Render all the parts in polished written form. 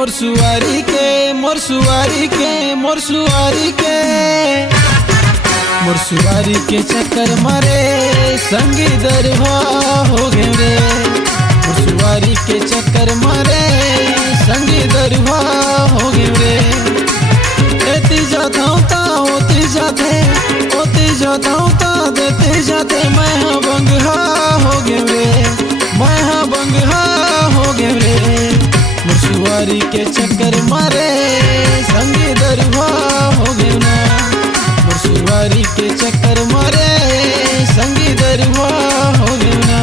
मोर सुवारी के मोर सुवारी के मोर सुवारी के मोर सुवारी के चक्कर मारे संगी दरवा हो गए रे। मोर सुवारी के चक्कर मारे संगी दरवा हो गए रे। देती जाता हूँ ता होती जाते देते जाते मैं हाँ बंगहा हो गए रे। मैं हाँ बंगहा हो गए रे। मोर सुवारी के चक्कर मारे संगी दरवा हो गए ना। मोर सुवारी के चक्कर मारे संगी दरवा हो गए ना।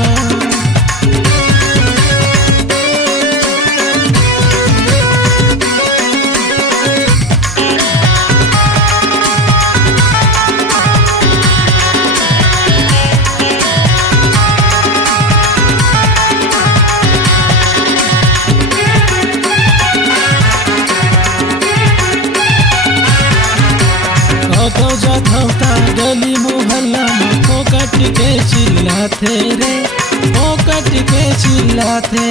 तो जाता था गली मोहल्ला में फोकट के चिल्लाते रे। फोकट के चिल्लाते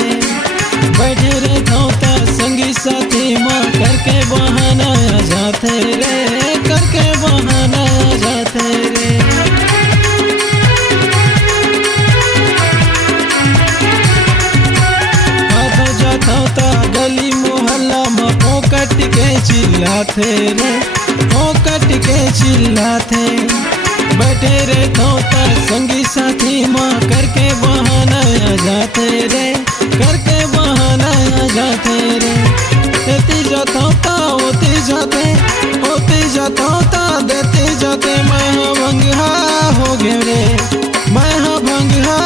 बैठे रे था संगी साथी माँ करके बहाना आ जाते रे। करके बहाना आ जाते रे। तो जाता था गली मोहल्ला में फोकट के चिल्लाते रे। फोकट के चिल्लाते बैठे रे तोता संगी साथी माँ करके बहाना आ जाते रे। करके बहाना आ जाते रे। देते जाता होते जाता देते जाते मैं हाँ भंगहा हो गए रे। मैं हाँ भंगहा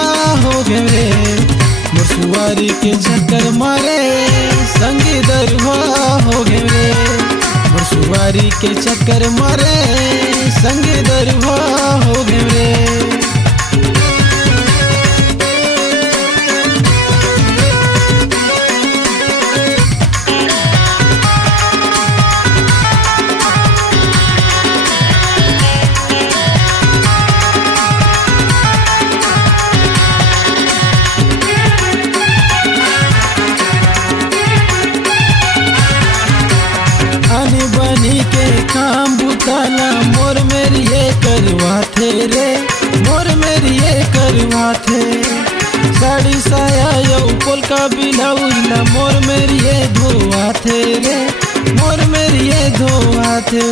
हो गए रे। मोर सुवारी के चक्कर मारे संगी दरवा हो गए रे। मोर सुवारी के चक्कर मारे संगी दरवा हो गए रे। आनी बनी के काम बुताना मोर मेरी ये करवाते रे। मोर मेरी ये करवाते साड़ी साया यो पोल का ब्लाउज ना मोर मेरी ये धोआते रे। मोर मेरी ये धोआते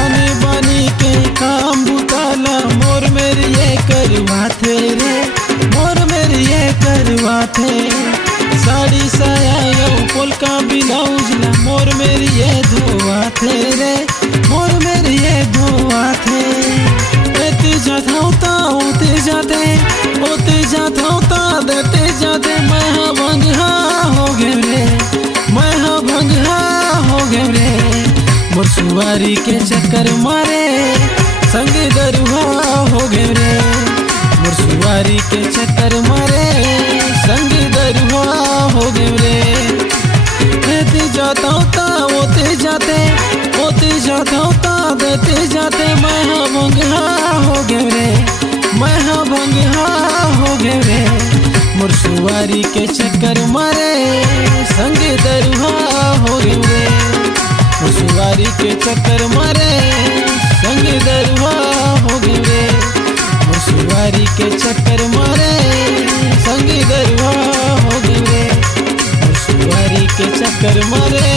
आनी बनी के काम बुताना मोर मेरी ये करवाते रे। मोर मेरी ये करवाते साड़ी साया यो पोल का ब्लाउज ना मोर मेरी ये धोआते रे। मोर मेरी ये धोआते देते जाता होते जाता देते जाते मैं हाँ भंगहा हो गए रे। मैं हाँ भंगहा हो गए रे। मोर सुवारी के चक्कर मारे संगी दरवा हो गए रे। मोर सुवारी के चक्कर मारे संगी दरवा हो गए रे। देते जाता होते जाता देते जाते मैं हाँ भंगहा हो गए रे। मैं हाँ भंगहा हो गए रे। मोर सुवारी के चक्कर मारे संगी दरवा हो गए रे। मोर सुवारी के चक्कर मारे संगी दरवा हो गए रे। सुवारी के चक्कर मारे संगी दरवा हो गए रे। सुवारी के चक्कर मारे